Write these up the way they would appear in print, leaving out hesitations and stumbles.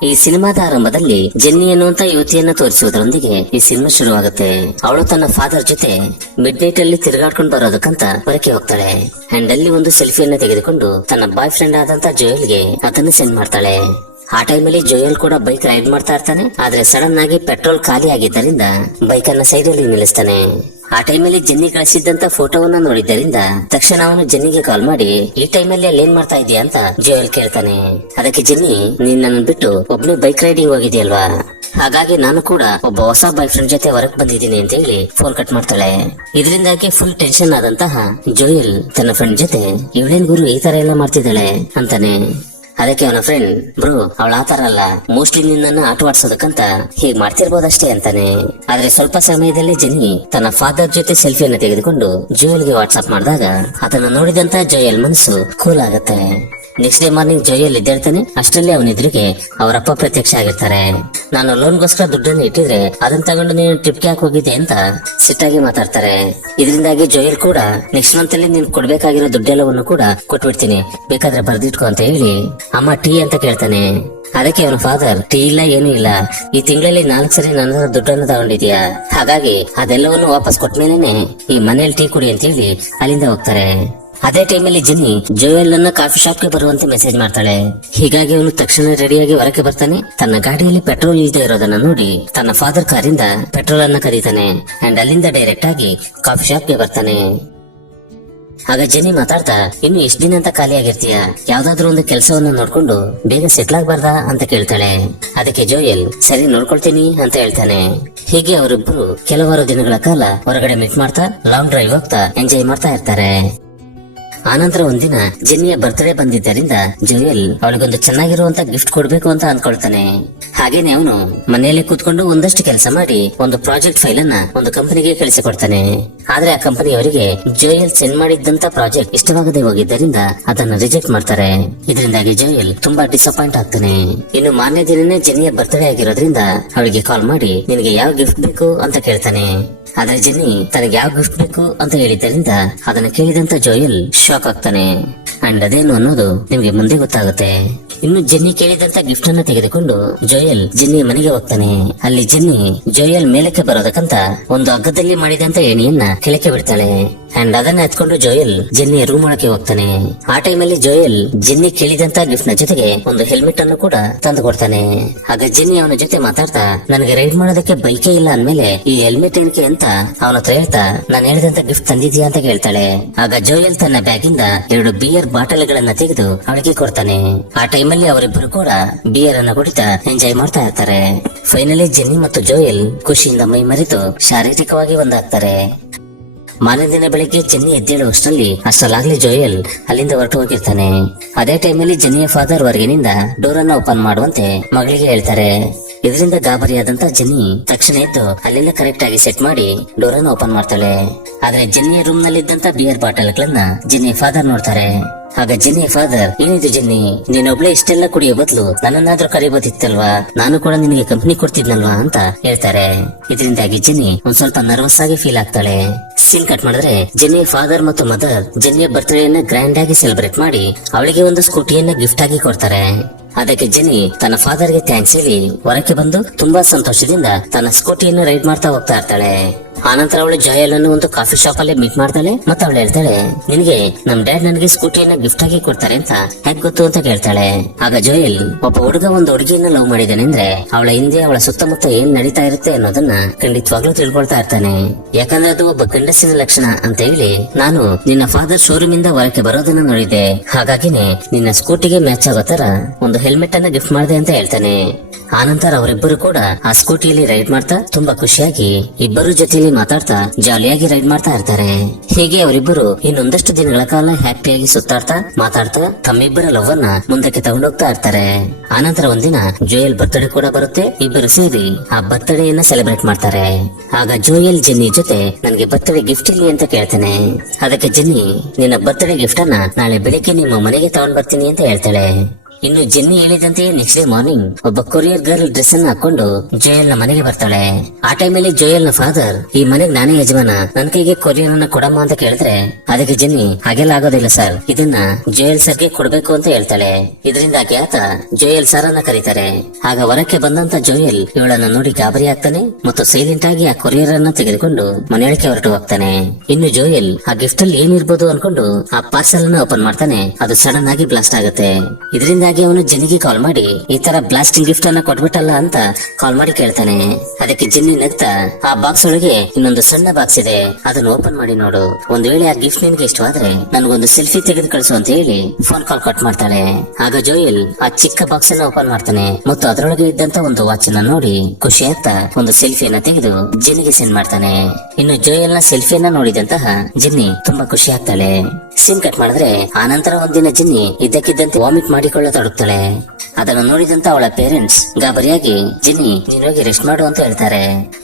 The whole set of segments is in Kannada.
ಈ ಸಿನಿಮಾದ ಆರಂಭದಲ್ಲಿ ಜೆನ್ನಿ ಅನ್ನುವಂತ ಯುವತಿಯನ್ನ ತೋರಿಸುವುದರೊಂದಿಗೆ ಈ ಸಿನಿಮಾ ಶುರುವಾಗುತ್ತೆ. ಅವಳು ತನ್ನ ಫಾದರ್ ಜೊತೆ ಮಿಡ್ ನೈಟ್ ಅಲ್ಲಿ ತಿರುಗಾಡ್ಕೊಂಡು ಬರೋದಕ್ಕಂತ ಹೊರಕ್ಕೆ ಹೋಗ್ತಾಳೆ. ಅಂಡ್ ಅಲ್ಲಿ ಒಂದು ಸೆಲ್ಫಿಯನ್ನ ತೆಗೆದುಕೊಂಡು ತನ್ನ ಬಾಯ್ ಫ್ರೆಂಡ್ ಆದಂತ ಜೋಯಲ್ಗೆ ಅದನ್ನು ಸೆಂಡ್ ಮಾಡ್ತಾಳೆ. ಆ ಟೈಮಲ್ಲಿ ಜೋಯಲ್ ಕೂಡ ಬೈಕ್ ರೈಡ್ ಮಾಡ್ತಾ ಇರ್ತಾನೆ. ಆದ್ರೆ ಸಡನ್ ಆಗಿ ಪೆಟ್ರೋಲ್ ಖಾಲಿ ಆಗಿದ್ದರಿಂದ ಬೈಕ್ ಅನ್ನ ಸೈಡ್ ಅಲ್ಲಿ ನಿಲ್ಲಿಸ್ತಾನೆ. ಆ ಟೈಮಲ್ಲಿ ಜೆನ್ನಿ ಕಳಿಸಿದ್ದಂತ ಫೋಟೋವನ್ನ ನೋಡಿದ್ದರಿಂದ ತಕ್ಷಣ ಅವನು ಜೆನ್ನಿಗೆ ಕಾಲ್ ಮಾಡಿ ಈ ಟೈಮಲ್ಲಿ ಅಲ್ಲಿ ಏನ್ ಮಾಡ್ತಾ ಇದೀಯ ಅಂತ ಜೋಯಲ್ ಕೇಳ್ತಾನೆ. ಅದಕ್ಕೆ ಜೆನ್ನಿ, ನೀನ್ ನನ್ನ ಬಿಟ್ಟು ಒಬ್ನೇ ಬೈಕ್ ರೈಡಿಂಗ್ ಹೋಗಿದ್ಯಲ್ವಾ, ಹಾಗಾಗಿ ನಾನು ಕೂಡ ಒಬ್ಬ ಹೊಸ ಬಾಯ್ ಫ್ರೆಂಡ್ ಜೊತೆ ಹೊರಗ್ ಬಂದಿದ್ದೀನಿ ಅಂತ ಹೇಳಿ ಫೋನ್ ಕಟ್ ಮಾಡ್ತಾಳೆ. ಇದರಿಂದಾಗಿ ಫುಲ್ ಟೆನ್ಷನ್ ಆದಂತಹ ಜೋಯಲ್ ತನ್ನ ಫ್ರೆಂಡ್ ಜೊತೆ ಇವಳೇನ್ ಗುರು ಈ ತರ ಎಲ್ಲ ಮಾಡ್ತಿದ್ದಾಳೆ ಅಂತಾನೆ. ಅದಕ್ಕೆ ಅವನ ಫ್ರೆಂಡ್, ಬ್ರೋ ಅವಳ ಆತರ ಅಲ್ಲ, ಮೋಸ್ಟ್ಲಿ ನಿನ್ನನ್ನು ಆಟವಾಡ್ಸೋದಕ್ಕಂತ ಹೀಗ್ ಮಾಡ್ತಿರ್ಬೋದಷ್ಟೇ ಅಂತಾನೆ. ಆದ್ರೆ ಸ್ವಲ್ಪ ಸಮಯದಲ್ಲಿ ಜೆನ್ನಿ ತನ್ನ ಫಾದರ್ ಜೊತೆ ಸೆಲ್ಫಿಯನ್ನು ತೆಗೆದುಕೊಂಡು ಜೋಯಲ್ಗೆ ವಾಟ್ಸ್ಆಪ್ ಮಾಡಿದಾಗ ಅದನ್ನ ನೋಡಿದಂತ ಜೋಯಲ್ ಮನಸ್ಸು ಕೂಲ್ ಆಗುತ್ತೆ. ನೆಕ್ಸ್ಟ್ ಡೇ ಮಾರ್ನಿಂಗ್ ಜೋಯಲ್ ಇದ್ದೇಳ್ತಾನೆ. ಅಷ್ಟರಲ್ಲಿ ಅವನ ಎದುರಿಗೆ ಅವರಪ್ಪ ಪ್ರತ್ಯಕ್ಷ ಆಗಿರ್ತಾರೆ. ನಾನು ಲೋನ್ಗೋಸ್ಕರ ದುಡ್ಡನ್ನು ಇಟ್ಟಿದ್ರೆ ಅದನ್ನ ತಗೊಂಡು ನೀನು ಟ್ರಿಪ್ಗೆ ಯಾಕೆ ಹೋಗಿದ್ದೆ ಅಂತ ಸಿಟ್ಟಾಗಿ ಮಾತಾಡ್ತಾರೆ. ಇದರಿಂದಾಗಿ ಜೋಯಲ್ ಕೂಡ ನೆಕ್ಸ್ಟ್ ಮಂತ್ ಅಲ್ಲಿ ನೀನು ಕೊಡ್ಬೇಕಾಗಿರೋ ದುಡ್ಡೆಲ್ಲವನ್ನು ಕೂಡ ಕೊಟ್ಬಿಡ್ತೀನಿ, ಬೇಕಾದ್ರೆ ಬರ್ದಿಟ್ಕೊ ಅಂತ ಹೇಳಿ ಅಮ್ಮ ಟೀ ಅಂತ ಕೇಳ್ತಾನೆ. ಅದಕ್ಕೆ ಅವನ ಫಾದರ್, ಟೀ ಇಲ್ಲ ಏನೂ ಇಲ್ಲ, ಈ ತಿಂಗಳಲ್ಲಿ 4 ಸರಿ ನನ್ನ ದುಡ್ಡನ್ನು ತಗೊಂಡಿದ್ಯಾ, ಹಾಗಾಗಿ ಅದೆಲ್ಲವನ್ನು ವಾಪಸ್ ಕೊಟ್ಮೇಲೆನೆ ಈ ಮನೇಲಿ ಟೀ ಕುಡಿ ಅಂತ ಹೇಳಿ ಅಲ್ಲಿಂದ ಹೋಗ್ತಾರೆ. ಅದೇ ಟೈಮಲ್ಲಿ ಜೆನ್ನಿ ಜೋಯಲ್ ಅನ್ನ ಕಾಫಿ ಶಾಪ್ಗೆ ಬರುವಂತೆ ಮೆಸೇಜ್ ಮಾಡ್ತಾಳೆ. ಹೀಗಾಗಿ ಅವನು ತಕ್ಷಣ ರೆಡಿಯಾಗಿ ಹೊರಕ್ಕೆ ಬರ್ತಾನೆ. ತನ್ನ ಗಾಡಿಯಲ್ಲಿ ಪೆಟ್ರೋಲ್ ಇಲ್ಲದೆ ಇರೋದನ್ನ ನೋಡಿ ತನ್ನ ಫಾದರ್ ಕಾರಿಂದ ಪೆಟ್ರೋಲ್ ಅನ್ನ ಕದೀತಾನೆ. ಅಂಡ್ ಅಲ್ಲಿಂದ ಡೈರೆಕ್ಟ್ ಆಗಿ ಕಾಫಿ ಶಾಪ್ಗೆ ಬರ್ತಾನೆ. ಆಗ ಜೆನ್ನಿ ಮಾತಾಡ್ತಾ, ಇನ್ನು ಎಷ್ಟು ದಿನ ಅಂತ ಖಾಲಿ ಆಗಿರ್ತೀಯ, ಯಾವ್ದಾದ್ರು ಒಂದು ಕೆಲಸವನ್ನ ನೋಡ್ಕೊಂಡು ಬೇಗ ಸೆಟ್ಲ್ ಆಗ್ಬಾರ್ದಾ ಅಂತ ಕೇಳ್ತಾಳೆ. ಅದಕ್ಕೆ ಜೋಯಲ್, ಸರಿ ನೋಡ್ಕೊಳ್ತೀನಿ ಅಂತ ಹೇಳ್ತಾನೆ. ಹೀಗೆ ಅವರಿಬ್ರು ಕೆಲವಾರು ದಿನಗಳ ಕಾಲ ಹೊರಗಡೆ ಮೀಟ್ ಮಾಡ್ತಾ ಲಾಂಗ್ ಡ್ರೈವ್ ಹೋಗ್ತಾ ಎಂಜಾಯ್ ಮಾಡ್ತಾ ಇರ್ತಾರೆ. ಆನಂತರ ಒಂದಿನ ಜೆನ್ನಿಯ ಬರ್ತ್ಡೇ ಬಂದಿದ್ದರಿಂದ ಜೋಯಲ್ ಅವಳಿಗೊಂದು ಚೆನ್ನಾಗಿರುವಂತ ಗಿಫ್ಟ್ ಕೊಡ್ಬೇಕು ಅಂತ ಅನ್ಕೊಳ್ತಾನೆ. ಹಾಗೇನೆ ಅವನು ಮನೆಯಲ್ಲಿ ಕೂತ್ಕೊಂಡು ಒಂದಷ್ಟು ಕೆಲಸ ಮಾಡಿ ಒಂದು ಪ್ರಾಜೆಕ್ಟ್ ಫೈಲ್ ಅನ್ನ ಒಂದು ಕಂಪನಿಗೆ ಕಳಿಸಿಕೊಡ್ತಾನೆ. ಆದ್ರೆ ಆ ಕಂಪನಿಯವರಿಗೆ ಜೋಯಲ್ ಸೆಂಡ್ ಮಾಡಿದ್ದಂತ ಪ್ರಾಜೆಕ್ಟ್ ಇಷ್ಟವಾಗದೆ ಹೋಗಿದ್ದರಿಂದ ಅದನ್ನ ರಿಜೆಕ್ಟ್ ಮಾಡ್ತಾರೆ. ಇದರಿಂದಾಗಿ ಜೋಯಲ್ ತುಂಬಾ ಡಿಸಪಾಯಿಂಟ್ ಆಗ್ತಾನೆ. ಇನ್ನು ಮಾರನೇ ದಿನನೇ ಜೆನ್ನಿಯ ಬರ್ತ್ಡೇ ಆಗಿರೋದ್ರಿಂದ ಅವಳಿಗೆ ಕಾಲ್ ಮಾಡಿ ನಿನಗೆ ಯಾವ ಗಿಫ್ಟ್ ಬೇಕು ಅಂತ ಕೇಳ್ತಾನೆ. ಆದ್ರೆ ಜೆನ್ನಿ ತನಗೆ ಯಾವ ಗಿಫ್ಟ್ ಬೇಕು ಅಂತ ಹೇಳಿದ್ದರಿಂದ ಅದನ್ನ ಕೇಳಿದಂತ ಜೋಯಲ್ ಶಾಕ್ ಆಗ್ತಾನೆ. ಅಂಡ್ ಅದೇನು ಅನ್ನೋದು ನಿಮ್ಗೆ ಮುಂದೆ ಗೊತ್ತಾಗುತ್ತೆ. ಇನ್ನು ಜೆನ್ನಿ ಕೇಳಿದಂತ ಗಿಫ್ಟ್ ಅನ್ನ ತೆಗೆದುಕೊಂಡು ಜೋಯಲ್ ಜೆನ್ನಿ ಮನೆಗೆ ಹೋಗ್ತಾನೆ. ಅಲ್ಲಿ ಜೆನ್ನಿ ಜೋಯಲ್ ಮೇಲಕ್ಕೆ ಬರೋದಕ್ಕಂತ ಒಂದು ಹಗ್ಗದಲ್ಲಿ ಮಾಡಿದಂತ ಏಣಿಯನ್ನ ಕೆಳಕ್ಕೆ ಬಿಡ್ತಾಳೆ. ಅಂಡ್ ಅದನ್ನ ಎತ್ಕೊಂಡು ಜೋಯಲ್ ಜೆನ್ನಿ ರೂಮ್ ಒಳಗೆ ಹೋಗ್ತಾನೆ. ಆ ಟೈಮಲ್ಲಿ ಜೋಯಲ್ ಜೆನ್ನಿ ಕೇಳಿದಂತ ಗಿಫ್ಟ್ ನ ಜೊತೆಗೆ ಒಂದು ಹೆಲ್ಮೆಟ್ ಅನ್ನು ಕೂಡ ತಂದು ಕೊಡ್ತಾನೆ. ಆಗ ಜೆನ್ನಿ ಅವನ ಜೊತೆ ಮಾತಾಡ್ತಾ, ನನಗೆ ರೈಡ್ ಮಾಡೋದಕ್ಕೆ ಬೈಕೇ ಇಲ್ಲ ಅಂದ್ಮೇಲೆ ಈ ಹೆಲ್ಮೆಟ್ ಏನಕ್ಕೆ ಅಂತ ಅವನ ಹತ್ರ ಹೇಳ್ತಾ, ನಾನು ಹೇಳಿದಂತ ಗಿಫ್ಟ್ ತಂದಿದ್ಯಾ ಅಂತ ಕೇಳ್ತಾಳೆ. ಆಗ ಜೋಯಲ್ ತನ್ನ ಬ್ಯಾಗಿಂದ 2 ಬಿಯರ್ ಬಾಟಲ್ ಗಳನ್ನ ತೆಗೆದು ಅವಳಿಗೆ ಕೊಡ್ತಾನೆ. ಆ ಟೈಮಲ್ಲಿ ಅವರಿಬ್ಬರು ಕೂಡ ಬಿಯರ್ ಅನ್ನ ಕುಡಿತಾ ಎಂಜಾಯ್ ಮಾಡ್ತಾ ಇರ್ತಾರೆ. ಫೈನಲಿ ಜೆನ್ನಿ ಮತ್ತು ಜೋಯಲ್ ಖುಷಿಯಿಂದ ಮೈ ಮರೆತು ಶಾರೀರಿಕವಾಗಿ ಒಂದಾಗ್ತಾರೆ. ಮಾರನೇ ದಿನ ಬೆಳಿಗ್ಗೆ ಜೆನ್ನಿ ಎದ್ದೇಳುವಷ್ಟರಲ್ಲಿ ಅಷ್ಟರಲ್ಲಾಗ್ಲಿ ಜೋಯಲ್ ಅಲ್ಲಿಂದ ಹೊರಟು ಹೋಗಿರ್ತಾನೆ. ಅದೇ ಟೈಮಲ್ಲಿ ಜೆನ್ನಿಯ ಫಾದರ್ ಹೊರಗಿನಿಂದ ಡೋರ್ ಅನ್ನ ಓಪನ್ ಮಾಡುವಂತೆ ಮಗಳಿಗೆ ಹೇಳ್ತಾರೆ. ಇದರಿಂದ ಗಾಬರಿಯಾದಂತ ಜೆನ್ನಿ ತಕ್ಷಣ ಎದ್ದು ಅಲ್ಲೆಲ್ಲ ಕರೆಕ್ಟ್ ಆಗಿ ಸೆಟ್ ಮಾಡಿ ಡೋರ್ ಅನ್ನು ಓಪನ್ ಮಾಡ್ತಾಳೆ. ಆದ್ರೆ ಜೆನ್ನಿಯ ರೂಮ್ ನಲ್ಲಿದ್ದಂತ ಬಿಯರ್ ಬಾಟಲ್ ಗಳನ್ನ ಜೆನ್ನಿಯ ಫಾದರ್ ನೋಡ್ತಾರೆ. ಆಗ ಜೆನ್ನಿಯ ಫಾದರ್, ಏನಿದು ಜೆನ್ನಿ, ನೀನೊಬ್ಳೆ ಇಷ್ಟೆಲ್ಲ ಕುಡಿಯೋ ಬದಲು ನನ್ನನ್ನಾದ್ರೂ ಕರಿಬೋದಿತ್ತಲ್ವಾ, ನಾನು ಕೂಡ ನಿನಗೆ ಕಂಪ್ನಿ ಕೊಡ್ತಿದ್ನಲ್ವಾ ಅಂತ ಹೇಳ್ತಾರೆ. ಇದರಿಂದಾಗಿ ಜೆನ್ನಿ ಒಂದ್ ಸ್ವಲ್ಪ ನರ್ವಸ್ ಆಗಿ ಫೀಲ್ ಆಗ್ತಾಳೆ. ಸೀನ್ ಕಟ್ ಮಾಡಿದ್ರೆ ಜೆನ್ನಿಯ ಫಾದರ್ ಮತ್ತು ಮದರ್ ಜೆನ್ನಿಯ ಬರ್ತ್ಡೇಯನ್ನ ಗ್ರ್ಯಾಂಡ್ ಆಗಿ ಸೆಲೆಬ್ರೇಟ್ ಮಾಡಿ ಅವಳಿಗೆ ಒಂದು ಸ್ಕೂಟಿಯನ್ನ ಗಿಫ್ಟ್ ಆಗಿ ಕೊಡ್ತಾರೆ. ಅದಕ್ಕೆ ಜೆನ್ನಿ ತನ್ನ ಫಾದರ್ ಗೆ ಥ್ಯಾಂಕ್ಸ್ ಹೇಳಿ ಹೊರಕ್ಕೆ ಬಂದು ತುಂಬಾ ಸಂತೋಷದಿಂದ ತನ್ನ ಸ್ಕೂಟಿಯನ್ನು ರೈಡ್ ಮಾಡ್ತಾ ಹೋಗ್ತಾ ಇರ್ತಾಳೆ. ಆನಂತರ ಅವಳು ಜೋಯಲ್ ಅನ್ನು ಒಂದು ಕಾಫಿ ಶಾಪ್ ಅಲ್ಲಿ ಮೀಟ್ ಮಾಡ್ತಾಳೆ. ಮತ್ತೆ ಅವಳು ಹೇಳ್ತಾಳೆ, ನಿನಗೆ ನಮ್ ಡ್ಯಾಡ್ ನನಗೆ ಸ್ಕೂಟಿಯನ್ನ ಗಿಫ್ಟ್ ಆಗಿ ಕೊಡ್ತಾರೆ ಅಂತ ಹೇಗ್ ಗೊತ್ತು ಅಂತ ಕೇಳ್ತಾಳೆ. ಆಗ ಜೋಯಲ್, ಒಬ್ಬ ಹುಡುಗ ಒಂದು ಹುಡುಗಿಯನ್ನ ಲವ್ ಮಾಡಿದಾನೆ ಅಂದ್ರೆ ಅವಳ ಹಿಂದೆ ಅವಳ ಸುತ್ತಮುತ್ತ ಏನ್ ನಡೀತಾ ಇರುತ್ತೆ ಅನ್ನೋದನ್ನ ಖಂಡಿತವಾಗ್ಲೂ ತಿಳ್ಕೊಳ್ತಾ ಇರ್ತಾನೆ. ಯಾಕಂದ್ರೆ ಅದು ಒಬ್ಬ ಗಂಡಸಿನ ಲಕ್ಷಣ ಅಂತ ಹೇಳಿ ನಾನು ನಿನ್ನ ಫಾದರ್ ಶೋರೂಮ್ ಇಂದ ಹೊರಕ್ಕೆ ಬರೋದನ್ನ ನೋಡಿದ್ದೆ, ಹಾಗಾಗಿನೇ ನಿನ್ನ ಸ್ಕೂಟಿಗೆ ಮ್ಯಾಚ್ ಆಗೋ ತರ ಒಂದು ಹೆಲ್ಮೆಟ್ ಅನ್ನ ಗಿಫ್ಟ್ ಮಾಡಿದೆ ಅಂತ ಹೇಳ್ತಾನೆ. ಆನಂತರ ಅವರಿಬ್ಬರು ಕೂಡ ಆ ಸ್ಕೂಟಿಯಲ್ಲಿ ರೈಡ್ ಮಾಡ್ತಾ ತುಂಬಾ ಖುಷಿಯಾಗಿ ಇಬ್ಬರು ಜೊತೆಯಲ್ಲಿ ಮಾತಾಡ್ತಾ ಜಾಲಿಯಾಗಿ ರೈಡ್ ಮಾಡ್ತಾ ಇರ್ತಾರೆ. ಹೀಗೆ ಅವರಿಬ್ಬರು ಇನ್ನೊಂದಷ್ಟು ದಿನಗಳ ಕಾಲ ಹ್ಯಾಪಿಯಾಗಿ ಸುತ್ತಾಡ್ತಾ ಮಾತಾಡ್ತಾ ತಮ್ಮಿಬ್ಬರ ಲವ್ ಅನ್ನ ಮುಂದಕ್ಕೆ ತಗೊಂಡೋಗ್ತಾ ಇರ್ತಾರೆ. ಆನಂತರ ಒಂದಿನ ಜೋಯಲ್ ಬರ್ತ್ಡೇ ಕೂಡ ಬರುತ್ತೆ. ಇಬ್ಬರು ಸೇರಿ ಆ ಬರ್ತ್ಡೇಯನ್ನ ಸೆಲೆಬ್ರೇಟ್ ಮಾಡ್ತಾರೆ. ಆಗ ಜೋಯಲ್ ಜೆನ್ನಿ ಜೊತೆ ನನಗೆ ಬರ್ತ್ಡೇ ಗಿಫ್ಟ್ ಇಲ್ಲಿ ಅಂತ ಕೇಳ್ತಾನೆ. ಅದಕ್ಕೆ ಜೆನ್ನಿ, ನಿನ್ನ ಬರ್ತ್ಡೇ ಗಿಫ್ಟ್ ಅನ್ನ ನಾಳೆ ಬೆಳಿಗ್ಗೆ ನಿಮ್ಮ ಮನೆಗೆ ತಗೊಂಡ್ ಬರ್ತೀನಿ ಅಂತ ಹೇಳ್ತಾಳೆ. ಇನ್ನು ಜೆನ್ನಿ ಹೇಳಿದಂತೆ ನೆಕ್ಸ್ಟ್ ಡೇ ಮಾರ್ನಿಂಗ್ ಒಬ್ಬ ಕೊರಿಯರ್ ಗರ್ಲ್ ಡ್ರೆಸ್ ಅನ್ನ ಹಾಕೊಂಡು ಜೋಯಲ್ ನ ಮನೆಗೆ ಬರ್ತಾಳೆ. ಆ ಟೈಮಲ್ಲಿ ಜೋಯಲ್ ನ ಫಾದರ್ ಈ ಮನೆಗೆ ನಾನೇ ಯಜಮಾನ, ನನ್ ಕೈಗೆ ಕೊರಿಯರ್ ಅನ್ನ ಕೊಡಮ್ಮ ಅಂತ ಕೇಳಿದ್ರೆ ಅದಕ್ಕೆ ಜೆನ್ನಿ ಹಾಗೆಲ್ಲ ಆಗೋದಿಲ್ಲ ಸರ್, ಇದನ್ನ ಜೋಯಲ್ ಸರ್ಗೆ ಕೊಡ್ಬೇಕು ಅಂತ ಹೇಳ್ತಾಳೆ. ಇದರಿಂದಾಗಿ ಆತ ಜೋಯಲ್ ಸರ್ ಅನ್ನ ಕರೀತಾರೆ. ಆಗ ಹೊರಕ್ಕೆ ಬಂದಂತ ಜೋಯಲ್ ಇವಳನ್ನ ನೋಡಿ ಗಾಬರಿ ಆಗ್ತಾನೆ ಮತ್ತು ಸೈಲೆಂಟ್ ಆಗಿ ಆ ಕೊರಿಯರ್ ಅನ್ನ ತೆಗೆದುಕೊಂಡು ಮನೆಯೊಳಕ್ಕೆ ಹೊರಟು ಹೋಗ್ತಾನೆ. ಇನ್ನು ಜೋಯಲ್ ಆ ಗಿಫ್ಟ್ ಅಲ್ಲಿ ಏನಿರ್ಬೋದು ಅನ್ಕೊಂಡು ಆ ಪಾರ್ಸಲ್ ಅನ್ನ ಓಪನ್ ಮಾಡ್ತಾನೆ. ಅದು ಸಡನ್ ಆಗಿ ಬ್ಲಾಸ್ಟ್ ಆಗುತ್ತೆ. ಇದರಿಂದಾಗಿ ಅವನು ಜೆನ್ನಿಗೆ ಕಾಲ್ ಮಾಡಿ ಈ ತರ ಬ್ಲಾಸ್ಟಿಂಗ್ ಗಿಫ್ಟ್ ಅನ್ನ ಕೊಟ್ಬಿಟ್ಟಲ್ಲ ಅಂತ ಕಾಲ್ ಮಾಡಿ ಕೇಳ್ತಾನೆ. ಅದಕ್ಕೆ ಜೆನ್ನಿ ನಗ್ತಾ ಆ ಬಾಕ್ಸ್ ಒಳಗೆ ಇನ್ನೊಂದು ಸಣ್ಣ ಬಾಕ್ಸ್ ಇದೆ, ಅದನ್ನ ಓಪನ್ ಮಾಡಿ ನೋಡು, ಒಂದ್ ವೇಳೆ ಆ ಗಿಫ್ಟ್ ನಿನ್ಗೆ ಇಷ್ಟವಾದ್ರೆ ನನಗೊಂದು ಸೆಲ್ಫಿ ತೆಗೆದು ಕಳಿಸು ಅಂತ ಹೇಳಿ ಫೋನ್ ಕಾಲ್ ಕಟ್ ಮಾಡ್ತಾಳೆ. ಆಗ ಜೋಯಲ್ ಆ ಚಿಕ್ಕ ಬಾಕ್ಸ್ ಅನ್ನ ಓಪನ್ ಮಾಡ್ತಾನೆ ಮತ್ತು ಅದರೊಳಗೆ ಇದ್ದಂತ ಒಂದು ವಾಚ್ ಅನ್ನ ನೋಡಿ ಖುಷಿ ಆಗ್ತಾ ಒಂದು ಸೆಲ್ಫಿಯನ್ನ ತೆಗೆದು ಜೆನ್ನಿಗೆ ಸೆಂಡ್ ಮಾಡ್ತಾನೆ. ಇನ್ನು ಜೋಯಲ್ ನ ಸೆಲ್ಫಿಯನ್ನ ನೋಡಿದಂತಹ ಜೆನ್ನಿ ತುಂಬಾ ಖುಷಿ ಆಗ್ತಾಳೆ. ಸೀನ್ ಕಟ್ ಮಾಡಿದ್ರೆ ಆನಂತರ ಒಂದಿನ ಜೆನ್ನಿ ಇದ್ದಕ್ಕಿದ್ದಂತೆ ವಾಮಿಟ್ ಮಾಡಿಕೊಳ್ಳತೊಡಗ್ತಾಳೆ. ಅದನ್ನು ನೋಡಿದಂತ ಅವಳ ಪೇರೆಂಟ್ಸ್ ಗಾಬರಿಯಾಗಿ ಜೆನ್ನಿ ನೀನ್ ಹೋಗಿ ರೆಸ್ಟ್ ಮಾಡು ಅಂತ ಹೇಳ್ತಾರೆ.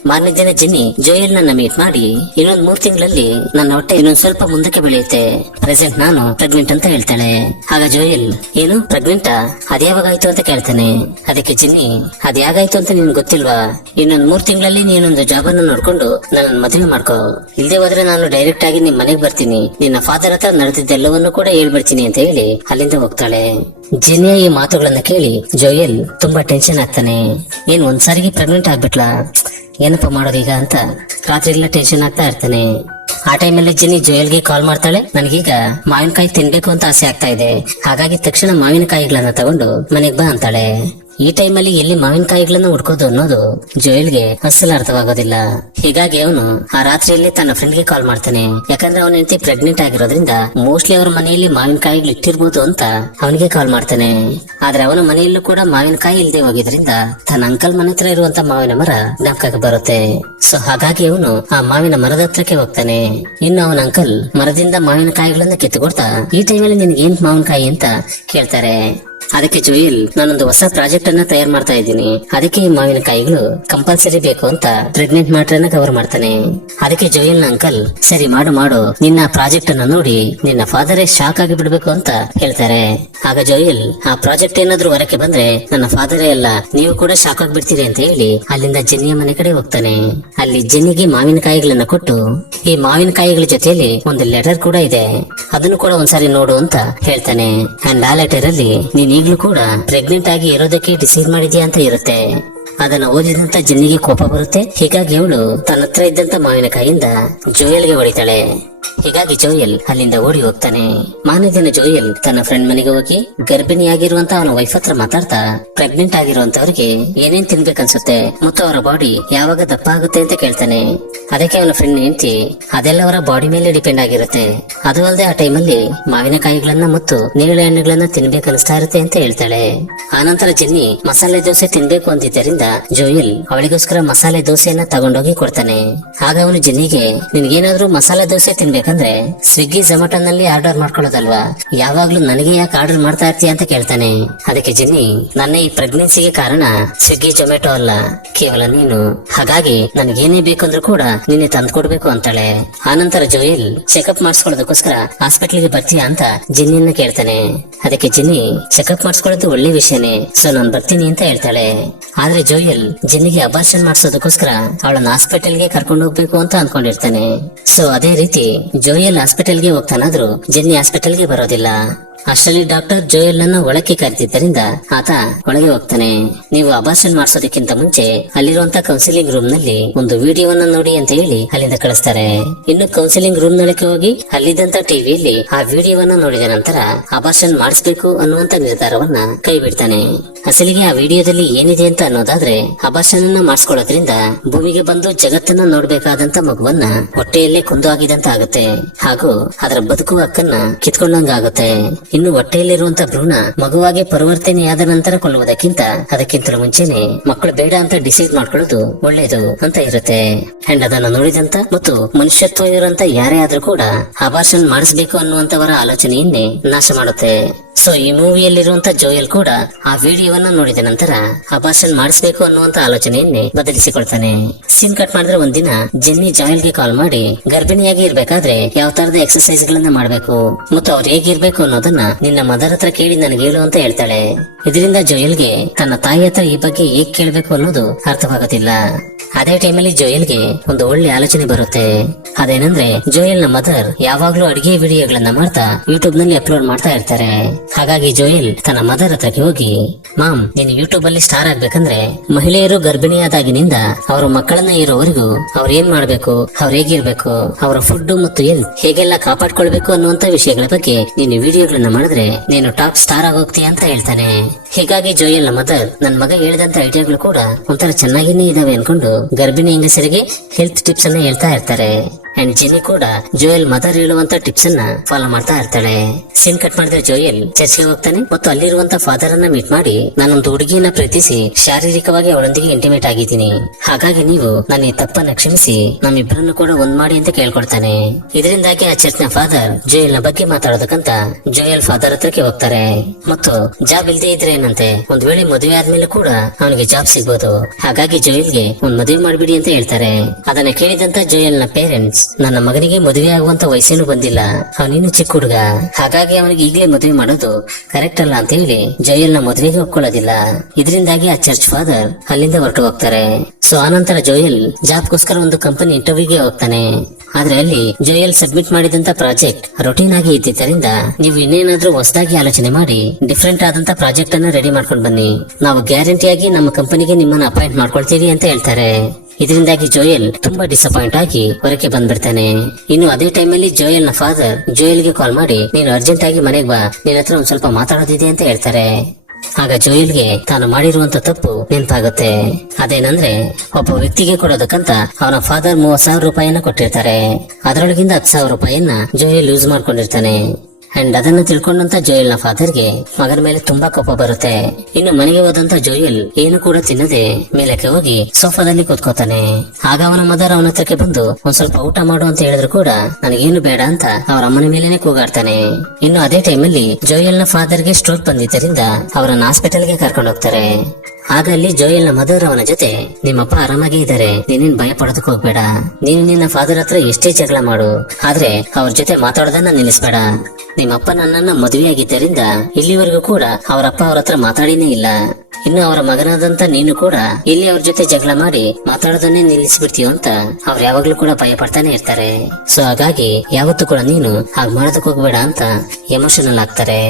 ಮಾರನೇ ದಿನ ಜೆನ್ನಿ ಜೋಯಲ್ ನನ್ನ ಮೀಟ್ ಮಾಡಿ ಇನ್ನೊಂದ್ 3 ತಿಂಗಳಲ್ಲಿ ನನ್ನ ಹೊಟ್ಟೆ ಇನ್ನೊಂದ್ ಸ್ವಲ್ಪ ಮುಂದಕ್ಕೆ ಬೆಳೆಯುತ್ತೆ, ಪ್ರೆಸೆಂಟ್ ನಾನು ಪ್ರೆಗ್ನೆಂಟ್ ಅಂತ ಹೇಳ್ತಾಳೆ. ಆಗ ಜೋಯಲ್ ಏನು ಪ್ರೆಗ್ನೆಂಟಾ, ಅದ್ಯಾವಾಗಾಯ್ತು ಅಂತ ಕೇಳ್ತಾನೆ. ಅದಕ್ಕೆ ಜೆನ್ನಿ ಅದ್ಯಾಗಾಯ್ತು ಅಂತ ನಿನ್ ಗೊತ್ತಿಲ್ವಾ, ಇನ್ನೊಂದ್ 3 ತಿಂಗಳಲ್ಲಿ ನೀನೊಂದು ಜಾಬ್ ಅನ್ನು ನೋಡ್ಕೊಂಡು ನನ್ನ ಮದುವೆ ಮಾಡ್ಕೋ, ಇಲ್ಲದೆ ಹೋದ್ರೆ ನಾನು ಡೈರೆಕ್ಟ್ ಆಗಿ ನಿಮ್ ಮನೆಗೆ ಬರ್ತೀನಿ, ನಿನ್ನ ಫಾದರ್ ಹತ್ರ ನಡೆದಿದ್ದೆಲ್ಲವನ್ನೂ ಕೂಡ ಹೇಳ್ಬಿಡ್ತೀನಿ ಅಂತ ಹೇಳಿ ಅಲ್ಲಿಂದ ಹೋಗ್ತಾಳೆ. ಜೆನ್ನಿಯ ಈ ಮಾತುಗಳನ್ನ ಕೇಳಿ ಜೋಯಲ್ ತುಂಬಾ ಟೆನ್ಷನ್ ಆಗ್ತಾನೆ. ಏನ್ ಒಂದ್ಸಾರಿಗೆ ಪ್ರೆಗ್ನೆಂಟ್ ಆಗ್ಬಿಟ್ಲಾ, ಏನಪ್ಪ ಮಾಡೋದೀಗ ಅಂತ ರಾತ್ರಿ ಎಲ್ಲ ಟೆನ್ಷನ್ ಆಗ್ತಾ ಇರ್ತಾನೆ. ಆ ಟೈಮಲ್ಲಿ ಜೆನ್ನಿ ಜೋಯಲ್ಗೆ ಕಾಲ್ ಮಾಡ್ತಾಳೆ. ನನಗೀಗ ಮಾವಿನಕಾಯಿ ತಿನ್ಬೇಕು ಅಂತ ಆಸೆ ಆಗ್ತಾ ಇದೆ, ಹಾಗಾಗಿ ತಕ್ಷಣ ಮಾವಿನಕಾಯಿಗಳನ್ನ ತಗೊಂಡು ಮನೆಗ್ ಬಾ ಅಂತಾಳೆ. ಈ ಟೈಮಲ್ಲಿ ಎಲ್ಲಿ ಮಾವಿನಕಾಯಿಗಳನ್ನ ಹುಡ್ಕೋದು ಅನ್ನೋದು ಜೋಯಲ್ಗೆ ಅಸಲು ಅರ್ಥವಾಗೋದಿಲ್ಲ. ಹೀಗಾಗಿ ಅವನು ಆ ರಾತ್ರಿಯಲ್ಲಿ ತನ್ನ ಫ್ರೆಂಡ್ ಗೆ ಕಾಲ್ ಮಾಡ್ತಾನೆ. ಯಾಕಂದ್ರೆ ಅವನ ಹೆಂಡತಿ ಪ್ರೆಗ್ನೆಂಟ್ ಆಗಿರೋದ್ರಿಂದ ಮೋಸ್ಟ್ಲಿ ಅವ್ರ ಮನೆಯಲ್ಲಿ ಮಾವಿನಕಾಯಿಗಳು ಇಟ್ಟಿರ್ಬೋದು ಅಂತ ಅವನಿಗೆ ಕಾಲ್ ಮಾಡ್ತಾನೆ. ಆದ್ರೆ ಅವನ ಮನೆಯಲ್ಲೂ ಕೂಡ ಮಾವಿನಕಾಯಿ ಇಲ್ಲದೆ ಹೋಗಿದ್ರಿಂದ ತನ್ನ ಅಂಕಲ್ ಮನೆ ಹತ್ರ ಇರುವಂತ ಮಾವಿನ ಮರ ಜ್ಞಾಪಕಕ್ಕೆ ಬರುತ್ತೆ. ಸೊ ಹಾಗಾಗಿ ಅವನು ಆ ಮಾವಿನ ಮರದ ಹತ್ರಕ್ಕೆ ಹೋಗ್ತಾನೆ. ಇನ್ನು ಅವನ ಅಂಕಲ್ ಮರದಿಂದ ಮಾವಿನಕಾಯಿಗಳನ್ನ ಕಿತ್ತುಕೊಡ್ತಾ ಈ ಟೈಮಲ್ಲಿ ನಿನ್ಗೆ ಏನ್ ಮಾವಿನಕಾಯಿ ಅಂತ ಕೇಳ್ತಾರೆ. ಅದಕ್ಕೆ ಜೋಯಲ್ ನಾನೊಂದು ಹೊಸ ಪ್ರಾಜೆಕ್ಟ್ ಅನ್ನ ತಯಾರು ಮಾಡ್ತಾ ಇದ್ದೀನಿ, ಅದಕ್ಕೆ ಈ ಮಾವಿನಕಾಯಿಗಳು ಕಂಪಲ್ಸರಿ ಬೇಕು ಅಂತ ಪ್ರೆಗ್ನೆಂಟ್ ಮ್ಯಾಟರ್ ಅನ್ನ ಕವರ್ ಮಾಡ್ತಾನೆ. ಅದಕ್ಕೆ ಜೋಯಲ್ ನ ಅಂಕಲ್ ಸರಿ ಮಾಡು ನಿನ್ನ ಪ್ರಾಜೆಕ್ಟ್ ಅನ್ನ ನೋಡಿ ನಿನ್ನ ಫಾದರೇ ಶಾಕ್ ಆಗಿ ಬಿಡ್ಬೇಕು ಅಂತ ಹೇಳ್ತಾರೆ. ಆಗ ಜೋಯಲ್ ಆ ಪ್ರಾಜೆಕ್ಟ್ ಏನಾದ್ರೂ ಹೊರಕ್ಕೆ ಬಂದ್ರೆ ನನ್ನ ಫಾದರೇ ಅಲ್ಲ ನೀವು ಕೂಡ ಶಾಕ್ ಆಗ್ಬಿಡ್ತೀರಿ ಅಂತ ಹೇಳಿ ಅಲ್ಲಿಂದ ಜೆನ್ನಿಯ ಮನೆ ಕಡೆ ಹೋಗ್ತಾನೆ. ಅಲ್ಲಿ ಜೆನ್ನಿಗೆ ಮಾವಿನಕಾಯಿಗಳನ್ನ ಕೊಟ್ಟು ಈ ಮಾವಿನಕಾಯಿಗಳ ಜೊತೆಯಲ್ಲಿ ಒಂದು ಲೆಟರ್ ಕೂಡ ಇದೆ, ಅದನ್ನು ಕೂಡ ಒಂದ್ಸಾರಿ ನೋಡು ಅಂತ ಹೇಳ್ತಾನೆ. ಅಂಡ್ ಆ ಲೆಟರ್ ಅಲ್ಲಿ ನೀನ್ ಈಗ್ಲೂ ಕೂಡ ಪ್ರೆಗ್ನೆಂಟ್ ಆಗಿ ಇರೋದಕ್ಕೆ ಡಿಸೈಡ್ ಮಾಡಿದ್ಯಾ ಅಂತ ಇರುತ್ತೆ. ಅದನ್ನ ಓದಿದಂತ ಜೆನ್ನಿಗೆ ಕೋಪ ಬರುತ್ತೆ. ಹೀಗಾಗಿ ಅವಳು ತನ್ನ ಹತ್ರ ಇದ್ದಂತ ಮಾವಿನಕಾಯಿಯಿಂದ ಜೋಯಲ್ಗೆ ಹೊಡಿತಾಳೆ. ಹೀಗಾಗಿ ಜೋಯಲ್ ಅಲ್ಲಿಂದ ಓಡಿ ಹೋಗ್ತಾನೆ. ಮಾರನೇ ದಿನ ಜೋಯಲ್ ತನ್ನ ಫ್ರೆಂಡ್ ಮನೆಗೆ ಹೋಗಿ ಗರ್ಭಿಣಿಯಾಗಿರುವಂತ ಅವನ ವೈಫ್ ಹತ್ರ ಮಾತಾಡ್ತಾ ಪ್ರೆಗ್ನೆಂಟ್ ಆಗಿರುವಂತವ್ರಿಗೆ ಏನೇನ್ ತಿನ್ಬೇಕನ್ಸುತ್ತೆ ಮತ್ತು ಅವರ ಬಾಡಿ ಯಾವಾಗ ದಪ್ಪ ಆಗುತ್ತೆ ಅಂತ ಕೇಳ್ತಾನೆ. ಅದಕ್ಕೆ ಅವನ ಫ್ರೆಂಡ್ ಹೆಂಡತಿ ಅದೆಲ್ಲ ಅವರ ಬಾಡಿ ಮೇಲೆ ಡಿಪೆಂಡ್ ಆಗಿರುತ್ತೆ, ಅದು ಅಲ್ಲದೆ ಆ ಟೈಮಲ್ಲಿ ಮಾವಿನಕಾಯಿಗಳನ್ನ ಮತ್ತು ನೇರಳೆ ಹಣ್ಣುಗಳನ್ನ ತಿನ್ಬೇಕನ್ನಿಸ್ತಾ ಇರುತ್ತೆ ಅಂತ ಹೇಳ್ತಾಳೆ. ಆನಂತರ ಜೆನ್ನಿ ಮಸಾಲೆ ದೋಸೆ ತಿನ್ಬೇಕು ಅಂತಿದ್ದರಿಂದ ಜೋಯಲ್ ಅವಳಿಗೋಸ್ಕರ ಮಸಾಲೆ ದೋಸೆಯನ್ನ ತಗೊಂಡೋಗಿ ಕೊಡ್ತಾನೆ. ಆಗ ಅವನು ಜೆನ್ನಿಗೆ ನಿನ್ಗೇನಾದ್ರೂ ಮಸಾಲೆ ದೋಸೆ ತಿನ್ಬೇಕಂದ್ರೆ ಸ್ವಿಗ್ಗಿ ಝೊಮ್ಯಾಟೋನಲ್ಲಿ ಆರ್ಡರ್ ಮಾಡ್ಕೊಳ್ಳೋದಲ್ವಾ, ಯಾವಾಗ್ಲೂ ನನಗೆ ಯಾಕೆ ಆರ್ಡರ್ ಮಾಡ್ತಾ ಇರ್ತೀಯ ಅಂತ ಕೇಳ್ತಾನೆ. ಅದಕ್ಕೆ ಜೆನ್ನಿ ನನ್ನ ಈ ಪ್ರೆಗ್ನೆನ್ಸಿಗೆ ಕಾರಣ ಸ್ವಿಗ್ಗಿ ಝೊಮ್ಯಾಟೋ ಅಲ್ಲ, ಕೇವಲ ನೀನು, ಹಾಗಾಗಿ ನನಗೇನೇ ಬೇಕಂದ್ರೂ ಕೂಡ ನೀನೆ ತಂದ್ಕೊಡ್ಬೇಕು ಅಂತಾಳೆ. ಆನಂತರ ಜೋಯಲ್ ಚೆಕಪ್ ಮಾಡಿಸ್ಕೊಳ್ಳೋದಕ್ಕೋಸ್ಕರ ಹಾಸ್ಪಿಟ್ಲಿಗೆ ಬರ್ತೀಯಾ ಅಂತ ಜೆನ್ನಿಯನ್ನ ಕೇಳ್ತಾನೆ. ಅದಕ್ಕೆ ಜೆನ್ನಿ ಚೆಕಪ್ ಮಾಡಿಸ್ಕೊಳ್ಳೋದು ಒಳ್ಳೆ ವಿಷಯನೇ, ಸೊ ನಾನು ಬರ್ತೀನಿ ಅಂತ ಹೇಳ್ತಾಳೆ. ಆದ್ರೆ ಜೋಯಲ್ ಜೆನ್ನಿಗೆ ಅಬಾರ್ಷನ್ ಮಾಡಿಸೋದಕ್ಕೋಸ್ಕರ ಅವಳನ್ನ ಹಾಸ್ಪಿಟಲ್ಗೆ ಕರ್ಕೊಂಡು ಹೋಗ್ಬೇಕು ಅಂತ ಅನ್ಕೊಂಡಿರ್ತಾನೆ. ಸೊ ಅದೇ ರೀತಿ ಜೋಯಲ್ ಹಾಸ್ಪಿಟಲ್ಗೆ ಹೋಗ್ತಾನಾದ್ರೂ ಜೆನ್ನಿ ಹಾಸ್ಪಿಟಲ್ಗೆ ಬರೋದಿಲ್ಲ. ಅಷ್ಟರಲ್ಲಿ ಡಾಕ್ಟರ್ ಜೋಯಲ್ ಅನ್ನ ಒಳಕ್ಕೆ ಕರೆದಿದ್ದರಿಂದ ಆತ ಒಳಗೆ ಹೋಗ್ತಾನೆ. ನೀವು ಅಬಾರ್ಷನ್ ಮಾಡಿಸೋದಕ್ಕಿಂತ ಮುಂಚೆ ಅಲ್ಲಿರುವಂತ ಕೌನ್ಸಿಲಿಂಗ್ ರೂಮ್ ನಲ್ಲಿ ಒಂದು ವಿಡಿಯೋವನ್ನ ನೋಡಿ ಅಂತ ಹೇಳಿ ಅಲ್ಲಿಂದ ಕಳಿಸ್ತಾರೆ. ಇನ್ನು ಕೌನ್ಸಿಲಿಂಗ್ ರೂಮ್ ನೊಳಕ್ಕೆ ಹೋಗಿ ಅಲ್ಲಿದ್ದಂತ ಟಿವಿಯಲ್ಲಿ ಆ ವಿಡಿಯೋವನ್ನ ನೋಡಿದ ನಂತರ ಅಬಾರ್ಷನ್ ಮಾಡಿಸ್ಬೇಕು ಅನ್ನುವಂತ ನಿರ್ಧಾರವನ್ನ ಕೈ ಬಿಡ್ತಾನೆ. ಅಸಲಿಗೆ ಆ ವಿಡಿಯೋದಲ್ಲಿ ಏನಿದೆ ಅಂತ ಅನ್ನೋದಾದ್ರೆ ಅಬಾರ್ಷನ್ ಅನ್ನ ಮಾಡಿಸ್ಕೊಳ್ಳೋದ್ರಿಂದ ಭೂಮಿಗೆ ಬಂದು ಜಗತ್ತನ್ನ ನೋಡ್ಬೇಕಾದಂತ ಮಗುವನ್ನ ಹೊಟ್ಟೆಯಲ್ಲೇ ಕೊಂದು ಹಾಕಿದಂತ ಆಗುತ್ತೆ ಹಾಗೂ ಅದರ ಬದುಕುವ ಹಕ್ಕನ್ನ ಕಿತ್ಕೊಂಡಂಗಾಗುತ್ತೆ. ಇನ್ನು ಹೊಟ್ಟೆಯಲ್ಲಿರುವಂತ ಭ್ರೂಣ ಮಗುವಾಗಿ ಪರಿವರ್ತನೆಯಾದ ನಂತರ ಕೊಲ್ಲುವುದಕ್ಕಿಂತ ಅದಕ್ಕಿಂತಲೂ ಮುಂಚೆನೆ ಮಕ್ಕಳು ಬೇಡ ಅಂತ ಡಿಸೈಡ್ ಮಾಡ್ಕೊಳ್ಳೋದು ಒಳ್ಳೇದು ಅಂತ ಇರುತ್ತೆ. ಅಂಡ್ ಅದನ್ನ ನೋಡಿದಂತ ಮತ್ತು ಮನುಷ್ಯತ್ವ ಇರುವಂತ ಯಾರೇ ಆದ್ರೂ ಕೂಡ ಅಬಾರ್ಷನ್ ಮಾಡಿಸ್ಬೇಕು ಅನ್ನುವಂತವರ ಆಲೋಚನೆಯನ್ನೇ ನಾಶ ಮಾಡುತ್ತೆ. ಸೊ ಈ ಮೂವಿಯಲ್ಲಿರುವಂತ ಜೋಯಲ್ ಕೂಡ ಆ ವಿಡಿಯೋವನ್ನ ನೋಡಿದ ನಂತರ ಅಬಾರ್ಷನ್ ಮಾಡಿಸ್ಬೇಕು ಅನ್ನುವಂತ ಆಲೋಚನೆಯನ್ನೇ ಬದಲಿಸಿಕೊಳ್ತಾನೆ. ಸೀನ್ ಕಟ್ ಮಾಡಿದ್ರೆ ಒಂದಿನ ಜೆನ್ನಿ ಜಾಯಲ್ಗೆ ಕಾಲ್ ಮಾಡಿ ಗರ್ಭಿಣಿಯಾಗಿ ಇರ್ಬೇಕಾದ್ರೆ ಯಾವ ತರದ ಎಕ್ಸರ್ಸೈಸ್ ಗಳನ್ನ ಮಾಡ್ಬೇಕು ಮತ್ತು ಅವ್ರು ಹೇಗಿರ್ಬೇಕು ಅನ್ನೋದನ್ನ ನಿನ್ನ ಮದರ್ ಹತ್ರ ಕೇಳಿ ನನಗೆ ಹೇಳು ಅಂತ ಹೇಳ್ತಾಳೆ. ಇದರಿಂದ ಜೋಯಲ್ಗೆ ತನ್ನ ತಾಯಿ ಹತ್ರ ಈ ಬಗ್ಗೆ ಹೇಗ್ ಕೇಳ್ಬೇಕು ಅನ್ನೋದು ಅರ್ಥವಾಗುತ್ತಿಲ್ಲ. ಅದೇ ಟೈಮಲ್ಲಿ ಜೋಯಲ್ಗೆ ಒಂದು ಒಳ್ಳೆ ಆಲೋಚನೆ ಬರುತ್ತೆ. ಅದೇನಂದ್ರೆ ಜೋಯಲ್ ನ ಮದರ್ ಯಾವಾಗ್ಲೂ ಅಡಿಗೆ ವಿಡಿಯೋಗಳನ್ನ ಮಾಡ್ತಾ ಯೂಟ್ಯೂಬ್ ನಲ್ಲಿ ಅಪ್ಲೋಡ್ ಮಾಡ್ತಾ ಇರ್ತಾರೆ. ಹಾಗಾಗಿ ಜೋಯಲ್ ತನ್ನ ಮದರ್ ಹತ್ರಕ್ಕೆ ಹೋಗಿ, ಮಾಮ್, ನೀನು ಯೂಟ್ಯೂಬ್ ಅಲ್ಲಿ ಸ್ಟಾರ್ ಆಗ್ಬೇಕಂದ್ರೆ ಮಹಿಳೆಯರು ಗರ್ಭಿಣಿಯಾದಾಗಿನಿಂದ ಅವರ ಮಕ್ಕಳನ್ನ ಇರೋವರೆಗೂ ಅವ್ರು ಏನ್ ಮಾಡ್ಬೇಕು, ಅವ್ರು ಹೇಗಿರ್ಬೇಕು, ಅವರ ಫುಡ್ ಮತ್ತು ಹೆಲ್ತ್ ಹೇಗೆಲ್ಲ ಕಾಪಾಡ್ಕೊಳ್ಬೇಕು ಅನ್ನುವಂತ ವಿಷಯಗಳ ಬಗ್ಗೆ ನೀನು ವಿಡಿಯೋಗಳನ್ನ ಮಾಡಿದ್ರೆ ನೀನು ಟಾಪ್ ಸ್ಟಾರ್ ಆಗೋಗ್ತೀಯ ಅಂತ ಹೇಳ್ತಾನೆ. ಹೀಗಾಗಿ ಜೋಯಲ್ ನ ಮದರ್ ನನ್ ಮಗ ಹೇಳಿದಂತ ಐಡಿಯಾಗಳು ಕೂಡ ಒಂಥರ ಚೆನ್ನಾಗಿನೇ ಇದಾವೆ ಅನ್ಕೊಂಡು ಗರ್ಭಿಣಿ ಹೆಂಗಸರಿಗೆ ಹೆಲ್ತ್ ಟಿಪ್ಸ್ ಅನ್ನ ಹೇಳ್ತಾ ಇರ್ತಾರೆ. ಅಂಡ್ ಜೆನಿ ಕೂಡ ಜೋಯಲ್ ಮದರ್ ಹೇಳುವಂತ ಟಿಪ್ಸ್ ಅನ್ನ ಫಾಲೋ ಮಾಡ್ತಾ ಇರ್ತಾಳೆ. ಸೀನ್ ಕಟ್ ಮಾಡಿದ್ರೆ ಜೋಯಲ್ ಚರ್ಚ್ಗೆ ಹೋಗ್ತಾನೆ ಮತ್ತು ಅಲ್ಲಿರುವಂತ ಫಾದರ್ ಅನ್ನ ಮೀಟ್ ಮಾಡಿ, ನಾನೊಂದು ಹುಡುಗಿಯನ್ನ ಪ್ರೀತಿಸಿ ಶಾರೀರಿಕವಾಗಿ ಅವಳೊಂದಿಗೆ ಇಂಟಿಮೇಟ್ ಆಗಿದ್ದೀನಿ, ಹಾಗಾಗಿ ನೀವು ನನ್ನ ಈ ತಪ್ಪನ್ನ ಕ್ಷಮಿಸಿ ನಮ್ಮಿಬ್ಬರನ್ನು ಕೂಡ ಒಂದ್ ಮಾಡಿ ಅಂತ ಕೇಳ್ಕೊಳ್ತಾನೆ. ಇದರಿಂದಾಗಿ ಆ ಚರ್ಚ್ ನ ಫಾದರ್ ಜೋಯಲ್ ನ ಬಗ್ಗೆ ಮಾತಾಡೋದಕ್ಕಂತ ಜೋಯಲ್ ಫಾದರ್ ಹತ್ರಕ್ಕೆ ಹೋಗ್ತಾರೆ. ಮತ್ತು ಜಾಬ್ ಇಲ್ದೇ ಇದ್ರೆ ಏನಂತೆ, ಒಂದ್ ವೇಳೆ ಮದುವೆ ಆದ್ಮೇಲೆ ಕೂಡ ಅವನಿಗೆ ಜಾಬ್ ಸಿಗ್ಬೋದು, ಹಾಗಾಗಿ ಜೋಯಲ್ಗೆ ಒಂದ್ ಮದುವೆ ಮಾಡ್ಬಿಡಿ ಅಂತ ಹೇಳ್ತಾರೆ. ಅದನ್ನ ಕೇಳಿದಂತ ಜೋಯಲ್ ನ ಪೇರೆಂಟ್ಸ್, ನನ್ನ ಮಗನಿಗೆ ಮದುವೆ ಆಗುವಂತ ವಯಸ್ಸೇನು ಬಂದಿಲ್ಲ, ಅವನಿನ್ನು ಚಿಕ್ಕ ಹುಡುಗ, ಹಾಗಾಗಿ ಅವನಿಗೆ ಈಗಲೇ ಮದುವೆ ಮಾಡೋದು ಕರೆಕ್ಟ್ ಅಲ್ಲ ಅಂತ ಹೇಳಿ ಜೋಯಲ್ ನ ಮದುವೆಗೆ ಒಪ್ಕೊಳ್ಳೋದಿಲ್ಲ. ಇದರಿಂದಾಗಿ ಆ ಚರ್ಚ್ ಫಾದರ್ ಅಲ್ಲಿಂದ ಹೊರಟು ಹೋಗ್ತಾರೆ. ಸೊ ಆನಂತರ ಜೋಯಲ್ ಜಾಬ್ಗೋಸ್ಕರ ಒಂದು ಕಂಪನಿ ಇಂಟರ್ವ್ಯೂಗೆ ಹೋಗ್ತಾನೆ. ಆದ್ರೆ ಅಲ್ಲಿ ಜೋಯಲ್ ಸಬ್ಮಿಟ್ ಮಾಡಿದಂತ ಪ್ರಾಜೆಕ್ಟ್ ರೊಟೀನ್ ಆಗಿ ಇದ್ದಿದ್ದರಿಂದ, ನೀವು ಇನ್ನೇನಾದ್ರೂ ಹೊಸದಾಗಿ ಆಲೋಚನೆ ಮಾಡಿ ಡಿಫ್ರೆಂಟ್ ಆದಂತ ಪ್ರಾಜೆಕ್ಟ್ ಅನ್ನ ರೆಡಿ ಮಾಡ್ಕೊಂಡು ಬನ್ನಿ, ನಾವು ಗ್ಯಾರಂಟಿಯಾಗಿ ನಮ್ಮ ಕಂಪನಿಗೆ ನಿಮ್ಮನ್ನ ಅಪಾಯಿಂಟ್ ಮಾಡ್ಕೊಳ್ತೀವಿ ಅಂತ ಹೇಳ್ತಾರೆ. ಇದರಿಂದಾಗಿ ಜೋಯಲ್ ತುಂಬಾ ಡಿಸಪಾಯಿಂಟ್ ಆಗಿ ಹೊರಕ್ಕೆ ಬಂದ್ಬಿಡ್ತಾನೆ. ಇನ್ನು ಅದೇ ಟೈಮಲ್ಲಿ ಜೋಯಲ್ ನ ಫಾದರ್ ಜೋಯಲ್ಗೆ ಕಾಲ್ ಮಾಡಿ, ನೀನು ಅರ್ಜೆಂಟ್ ಆಗಿ ಮನೆಗೆ ಬಾ, ನಿನ್ನ ಹತ್ರ ಒಂದ್ ಸ್ವಲ್ಪ ಮಾತಾಡೋದಿದೆ ಅಂತ ಹೇಳ್ತಾರೆ. ಆಗ ಜೋಯಲ್ಗೆ ತಾನು ಮಾಡಿರುವಂತ ತಪ್ಪು ನೆನಪಾಗುತ್ತೆ. ಅದೇನಂದ್ರೆ ಒಬ್ಬ ವ್ಯಕ್ತಿಗೆ ಕೊಡೋದಕ್ಕಂತ ಅವನ ಫಾದರ್ 30,000 ರೂಪಾಯಿಯನ್ನ ಕೊಟ್ಟಿರ್ತಾರೆ. ಅದರೊಳಗಿಂದ 10,000 ರೂಪಾಯಿಯನ್ನ ಜೋಯಲ್ ಯೂಸ್ ಮಾಡ್ಕೊಂಡಿರ್ತಾನೆ. ಅಂಡ್ ಅದನ್ನ ತಿಳ್ಕೊಂಡಂತ ಜೋಯಲ್ ನ ಫಾದರ್ಗೆ ಮಗನ ಮೇಲೆ ತುಂಬಾ ಕೋಪ ಬರುತ್ತೆ. ಇನ್ನು ಮನೆಗೆ ಹೋದಂತ ಜೋಯಲ್ ಏನು ಕೂಡ ತಿನ್ನದೆ ಮೇಲಕ್ಕೆ ಹೋಗಿ ಸೋಫಾದಲ್ಲಿ ಕೂತ್ಕೋತಾನೆ. ಆಗ ಅವನ ಮದರ್ ಅವನ ಹತ್ರಕ್ಕೆ ಬಂದು ಒಂದ್ ಸ್ವಲ್ಪ ಊಟ ಮಾಡು ಅಂತ ಹೇಳಿದ್ರು ಕೂಡ ನನಗೇನು ಬೇಡ ಅಂತ ಅವ್ರ ಅಮ್ಮನ ಮೇಲೇನೆ ಕೂಗಾಡ್ತಾನೆ. ಇನ್ನು ಅದೇ ಟೈಮಲ್ಲಿ ಜೋಯಲ್ ನ ಫಾದರ್ಗೆ ಸ್ಟ್ರೋಕ್ ಬಂದಿದ್ದರಿಂದ ಅವರನ್ನ ಹಾಸ್ಪಿಟಲ್ಗೆ ಕರ್ಕೊಂಡು ಹೋಗ್ತಾರೆ. ಆಗ ಅಲ್ಲಿ ಜೋಯಲ್ ನ ಮದರ್ ಅವನ ಜೊತೆ, ನಿಮ್ಮಪ್ಪ ಆರಾಮಾಗಿ ಇದ್ದಾರೆ, ನೀನೇನ್ ಭಯ ಪಡೋದಕ್ಕೆ ಹೋಗ್ಬೇಡ, ನೀನು ನಿನ್ನ ಫಾದರ್ ಹತ್ರ ಎಷ್ಟೇ ಜಗಳ ಮಾಡು, ಆದ್ರೆ ಅವ್ರ ಜೊತೆ ಮಾತಾಡೋದನ್ನ ನಿಲ್ಲಿಸ್ಬೇಡ. ನಿಮ್ಮಪ್ಪ ನನ್ನನ್ನ ಮದುವೆಯಾಗಿದ್ದರಿಂದ ಇಲ್ಲಿವರೆಗೂ ಕೂಡ ಅವರಪ್ಪ ಅವ್ರ ಹತ್ರ ಮಾತಾಡಿನೇ ಇಲ್ಲ. ಇನ್ನು ಅವರ ಮಗನಾದಂತ ನೀನು ಕೂಡ ಇಲ್ಲಿ ಅವ್ರ ಜೊತೆ ಜಗಳ ಮಾಡಿ ಮಾತಾಡೋದನ್ನೇ ನಿಲ್ಲಿಸ್ಬಿಡ್ತೀವ ಅಂತ ಅವ್ರು ಯಾವಾಗ್ಲೂ ಕೂಡ ಭಯ ಪಡ್ತಾನೆ ಇರ್ತಾರೆ. ಸೊ ಹಾಗಾಗಿ ಯಾವತ್ತೂ ಕೂಡ ನೀನು ಹಾಗೆ ಮಾಡೋದಕ್ಕೆ ಹೋಗ್ಬೇಡ ಅಂತ ಎಮೋಷನಲ್ ಆಗ್ತಾರೆ.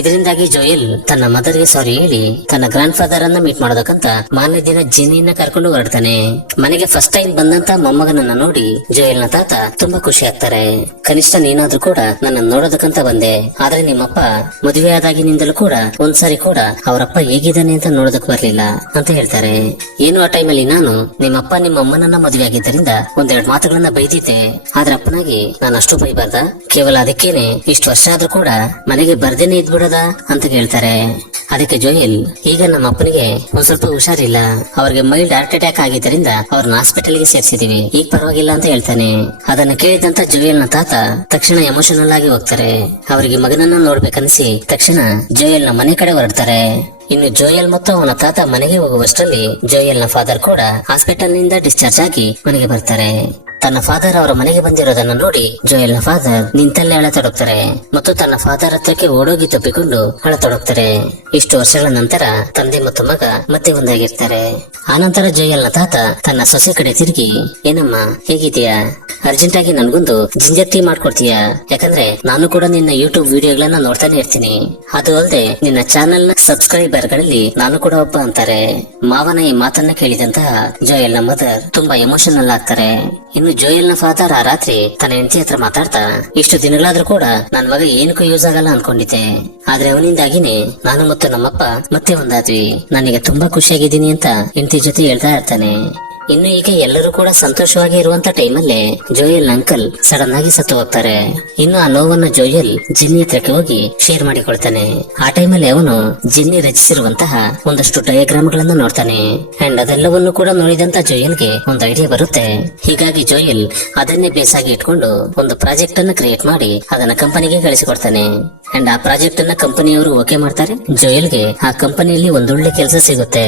ಇದರಿಂದಾಗಿ ಜೋಯಲ್ ತನ್ನ ಮದರ್ಗೆ ಸಾರಿ ಹೇಳಿ ತನ್ನ ಗ್ರಾಂಡ್ ಫಾದರ್ ಅನ್ನ ಮೀಟ್ ಮಾಡೋದಕ್ಕಂತ ಮಾರನೇ ದಿನ ಜೆನ್ನಿಯನ್ನ ಕರ್ಕೊಂಡು ಹೊರಡ್ತಾನೆ. ಮನೆಗೆ ಫಸ್ಟ್ ಟೈಮ್ ಬಂದಂತ ಮೊಮ್ಮಗನನ್ನ ನೋಡಿ ಜೋಯಲ್ ನ ತಾತ ತುಂಬಾ ಖುಷಿ ಆಗ್ತಾರೆ. ಕನಿಷ್ಠ ನೀನಾದ್ರೂ ಕೂಡ ನನ್ನ ನೋಡೋದಕ್ಕಂತ ಬಂದೆ, ಆದ್ರೆ ನಿಮ್ಮಪ್ಪ ಮದುವೆ ಆದಾಗಿನಿಂದಲೂ ಕೂಡ ಒಂದ್ಸಾರಿ ಕೂಡ ಅವರಪ್ಪ ಹೇಗಿದ್ದಾನೆ ಅಂತ ನೋಡೋದಕ್ ಬರ್ಲಿಲ್ಲ ಅಂತ ಹೇಳ್ತಾರೆ. ಏನು ಆ ಟೈಮಲ್ಲಿ ನಾನು ನಿಮ್ಮಪ್ಪ ನಿಮ್ಮ ಅಮ್ಮನನ್ನ ಮದುವೆ ಆಗಿದ್ದರಿಂದ ಒಂದೆರಡು ಮಾತುಗಳನ್ನ ಬೈದಿದ್ದೆ, ಆದ್ರೆ ಅಪ್ಪನಾಗಿ ನಾನು ಅಷ್ಟು ಬೈಬಾರ್ದ, ಕೇವಲ ಅದಕ್ಕೇನೆ ಇಷ್ಟು ವರ್ಷ ಆದ್ರೂ ಕೂಡ ಮನೆಗೆ ಬರ್ದೇನೆ ಇದ್ಬಿಡ ಅಂತ ಹೇಳ್ತಾರೆ. ಅದಕ್ಕೆ ಜೋಯಲ್, ಈಗ ನಮ್ಮ ಅಪ್ಪನಿಗೆ ಒಂದ್ ಸ್ವಲ್ಪ ಹುಷಾರಿಲ್ಲ, ಅವ್ರಿಗೆ ಮೈಲ್ಡ್ ಹಾರ್ಟ್ ಅಟ್ಯಾಕ್ ಆಗಿದ್ದರಿಂದ ಅವ್ರನ್ನ ಹಾಸ್ಪಿಟಲ್ಗೆ ಸೇರಿಸಿದೀವಿ, ಈಗ ಪರವಾಗಿಲ್ಲ ಅಂತ ಹೇಳ್ತಾನೆ. ಅದನ್ನ ಕೇಳಿದಂತ ಜೋಯಲ್ ನ ತಾತ ತಕ್ಷಣ ಎಮೋಷನಲ್ ಆಗಿ ಹೋಗ್ತಾರೆ. ಅವರಿಗೆ ಮಗನನ್ನ ನೋಡ್ಬೇಕನ್ಸಿ ತಕ್ಷಣ ಜೋಯಲ್ ನ ಮನೆ ಕಡೆ ಹೊರಡ್ತಾರೆ. ಇನ್ನು ಜೋಯಲ್ ಮತ್ತು ಅವನ ತಾತ ಮನೆಗೆ ಹೋಗುವಷ್ಟರಲ್ಲಿ ಜೋಯಲ್ ನ ಫಾದರ್ ಕೂಡ ಹಾಸ್ಪಿಟಲ್ ನಿಂದ ಡಿಸ್ಚಾರ್ಜ್ ಆಗಿ ಮನೆಗೆ ಬರ್ತಾರೆ. ತನ್ನ ಫಾದರ್ ಅವರ ಮನೆಗೆ ಬಂದಿರೋದನ್ನ ನೋಡಿ ಜೋಯಲ್ ನ ಫಾದರ್ ನಿಂತಲ್ಲೇ ಅಳತೊಡಗ್ತಾರೆ ಮತ್ತು ತನ್ನ ಫಾದರ್ ಹತ್ರಕ್ಕೆ ಓಡೋಗಿ ತಪ್ಪಿಕೊಂಡು ಅಳತೊಡಗ್ತಾರೆ. ಇಷ್ಟು ವರ್ಷಗಳ ನಂತರ ತಂದೆ ಮತ್ತು ಮಗ ಮತ್ತೆ ಒಂದಾಗಿರ್ತಾರೆ. ಆನಂತರ ಜೋಯಲ್ ನ ತಾತ ತನ್ನ ಸೊಸೆ ಕಡೆ ತಿರುಗಿ, ಏನಮ್ಮ ಹೇಗಿದೀಯಾ, ಅರ್ಜೆಂಟ್ ಆಗಿ ನನ್ಗೊಂದು ಜಿಂಜರ್ ಟೀ ಮಾಡ್ಕೊಡ್ತೀಯಾ, ಯಾಕಂದ್ರೆ ನಾನು ಕೂಡ ನಿನ್ನ ಯೂಟ್ಯೂಬ್ ವಿಡಿಯೋಗಳನ್ನ ನೋಡ್ತಾನೆ ಇರ್ತೀನಿ, ಅದು ಅಲ್ಲದೆ ನಿನ್ನ ಚಾನೆಲ್ ನ ಸಬ್ಸ್ಕ್ರೈಬರ್ ಗಳಲ್ಲಿ ನಾನು ಕೂಡ ಒಬ್ಬ ಅಂತಾರೆ. ಮಾವನ ಈ ಮಾತನ್ನ ಕೇಳಿದಂತಹ ಜೋಯಲ್ ನ ಮದರ್ ತುಂಬಾ ಎಮೋಷನಲ್ ಆಗ್ತಾರೆ. ಇನ್ನು ಜೋಯಲ್ ನ ಫಾದರ್ ಆ ರಾತ್ರಿ ತನ್ನ ಹೆಂಡತಿ ಹತ್ರ ಮಾತಾಡ್ತಾ, ಇಷ್ಟು ದಿನಗಳಾದ್ರೂ ಕೂಡ ನನ್ ಮಗ ಏನಕ್ಕೂ ಯೂಸ್ ಆಗಲ್ಲ ಅನ್ಕೊಂಡಿದ್ದೆ, ಆದ್ರೆ ಅವನಿಂದಾಗಿನೇ ನಾನು ಮತ್ತು ನಮ್ಮಪ್ಪ ಮತ್ತೆ ಒಂದಾದ್ವಿ, ನನಗೆ ತುಂಬಾ ಖುಷಿಯಾಗಿದ್ದೀನಿ ಅಂತ ಹೆಂಡತಿ ಜೊತೆ ಹೇಳ್ತಾ ಇರ್ತಾನೆ. ಇನ್ನು ಈಗ ಎಲ್ಲರೂ ಕೂಡ ಸಂತೋಷವಾಗಿ ಇರುವಂತ ಟೈಮಲ್ಲೇ ಜೋಯಲ್ ಅಂಕಲ್ ಸಡನ್ ಆಗಿ ಸತ್ತು ಹೋಗ್ತಾರೆ. ಇನ್ನು ಆ ನೋವನ್ನು ಜೋಯಲ್ ಜಿನ್ನಿ ಹತ್ರಕ್ಕೆ ಹೋಗಿ ಶೇರ್ ಮಾಡಿಕೊಳ್ತಾನೆ. ಆ ಟೈಮಲ್ಲಿ ಅವನು ಜಿನ್ನಿ ರಚಿಸಿರುವಂತಹ ಒಂದಷ್ಟು ಡಯಾಗ್ರಾಮ್ ಗಳನ್ನ ನೋಡ್ತಾನೆ. ಅಂಡ್ ಅದೆಲ್ಲವನ್ನು ಕೂಡ ನೋಡಿದಂತ ಜೋಯಲ್ಗೆ ಒಂದು ಐಡಿಯಾ ಬರುತ್ತೆ. ಹೀಗಾಗಿ ಜೋಯಲ್ ಅದನ್ನೇ ಬೇಸಾಗಿ ಇಟ್ಕೊಂಡು ಒಂದು ಪ್ರಾಜೆಕ್ಟ್ ಅನ್ನ ಕ್ರಿಯೇಟ್ ಮಾಡಿ ಅದನ್ನ ಕಂಪನಿಗೆ ಕಳಿಸಿಕೊಡ್ತಾನೆ. ಅಂಡ್ ಆ ಪ್ರಾಜೆಕ್ಟ್ ಅನ್ನ ಕಂಪನಿಯವರು ಓಕೆ ಮಾಡ್ತಾರೆ. ಜೋಯಲ್ಗೆ ಆ ಕಂಪನಿಯಲ್ಲಿ ಒಂದೊಳ್ಳೆ ಕೆಲಸ ಸಿಗುತ್ತೆ.